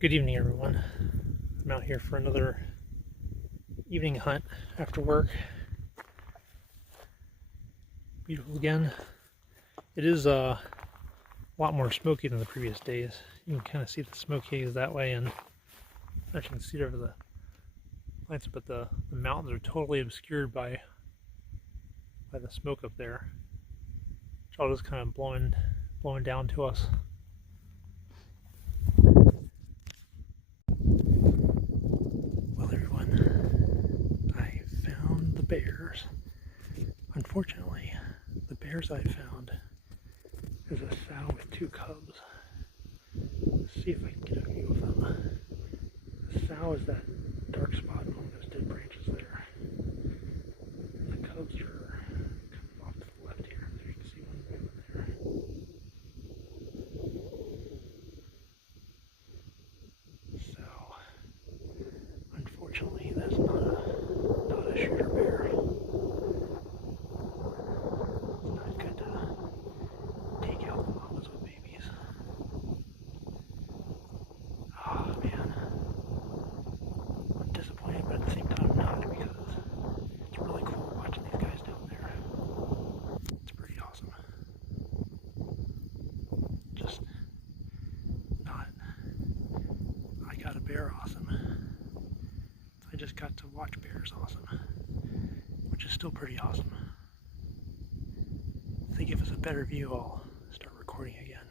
Good evening, everyone. I'm out here for another evening hunt after work. Beautiful again. It is a lot more smoky than the previous days. You can kind of see the smoke haze that way, and actually you can see it over the plants, but the mountains are totally obscured by the smoke up there. It's all just kind of blowing down to us. Well, everyone, I found the bears. Unfortunately, the bears I found is a sow with two cubs. Let's see if I can get a view of them. The sow is that dark spot on those dead branches there. The cubs are coming off to the left here. There you can see one moving there. So, unfortunately, that's not a shooter bear. It's not good to take out the mamas with babies. Oh man, I'm disappointed, but at the same time not, because it's really cool watching these guys down there. It's pretty awesome. Just not, I got a bear awesome. I just got to watch bears awesome, which is still pretty awesome. If they give us a better view, I'll start recording again.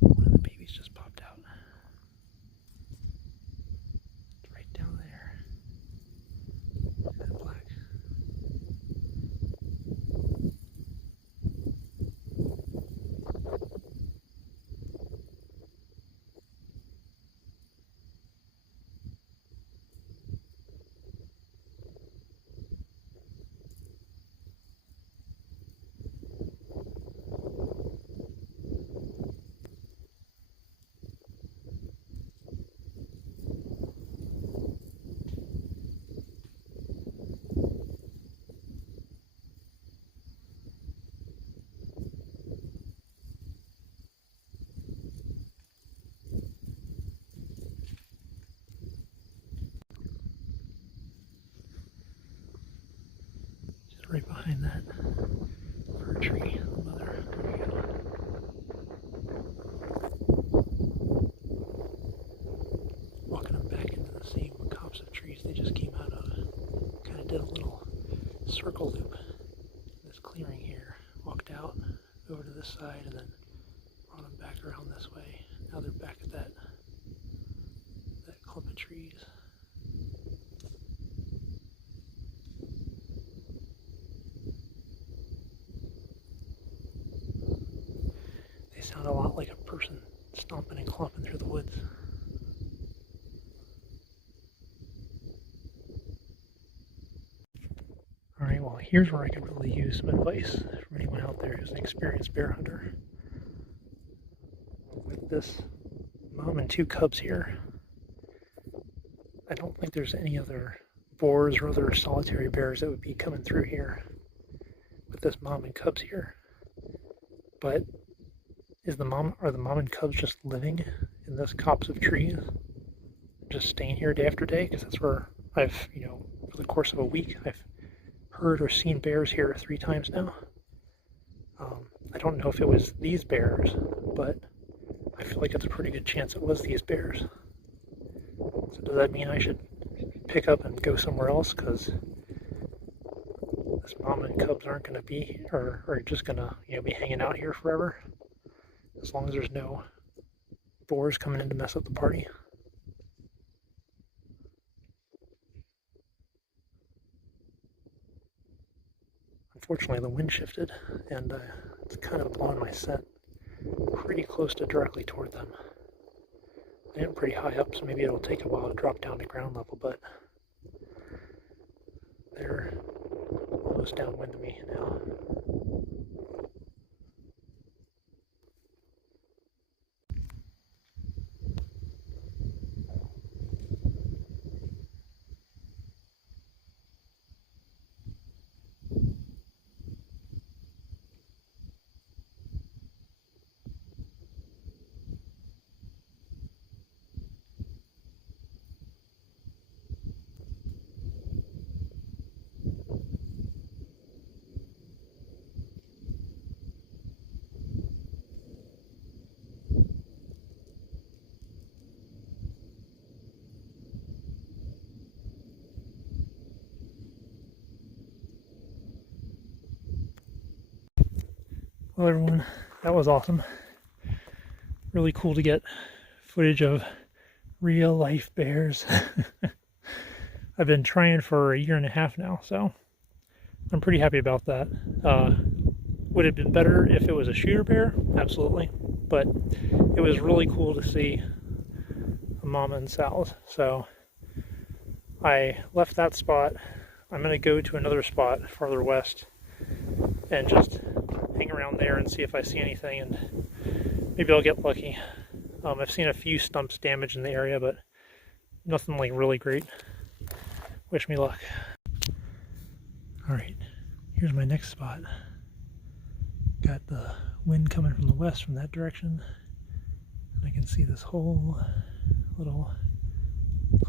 One of the babies just popped out. It's right down there. Look at that black. Just right behind that fir tree. The mother. There we go. Walking them back into the same copse of trees they just came out of. Kind of did a little circle loop in this clearing here. Walked out over to this side and then brought them back around this way. Now they're back at that clump of trees. They sound a lot like a person stomping and clomping through the woods. Alright, well, here's where I could really use some advice from anyone out there who's an experienced bear hunter. With this mom and two cubs here, I don't think there's any other boars or other solitary bears that would be coming through here with this mom and cubs here. But are the mom and cubs just living in this copse of trees, just staying here day after day? Because that's where I've, for the course of a week, I've heard or seen bears here 3 times now. I don't know if it was these bears, but I feel like it's a pretty good chance it was these bears. So does that mean I should pick up and go somewhere else? Because this mom and cubs aren't going to be, or are just going to, be hanging out here forever, as long as there's no boars coming in to mess up the party. Unfortunately, the wind shifted, and it's kind of blowing my scent pretty close to directly toward them. I am pretty high up, so maybe it'll take a while to drop down to ground level, but they're almost downwind of me now. Well, everyone, that was awesome. Really cool to get footage of real life bears. I've been trying for a year and a half now, so I'm pretty happy about that. Would it have been better if it was a shooter bear? Absolutely. But it was really cool to see a mama and sows. So I left that spot. I'm going to go to another spot farther west and just hang around there and see if I see anything, and maybe I'll get lucky. I've seen a few stumps damaged in the area, but nothing like really great. Wish me luck. Alright, here's my next spot. Got the wind coming from the west from that direction, and I can see this whole little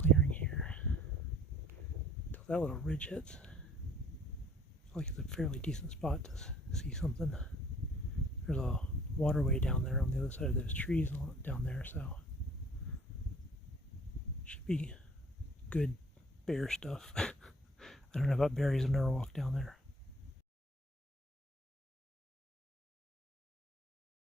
clearing here until that little ridge hits. I feel like it's a fairly decent spot to see something. There's a waterway down there on the other side of those trees down there, so should be good bear stuff. I don't know about berries, I've never walked down there.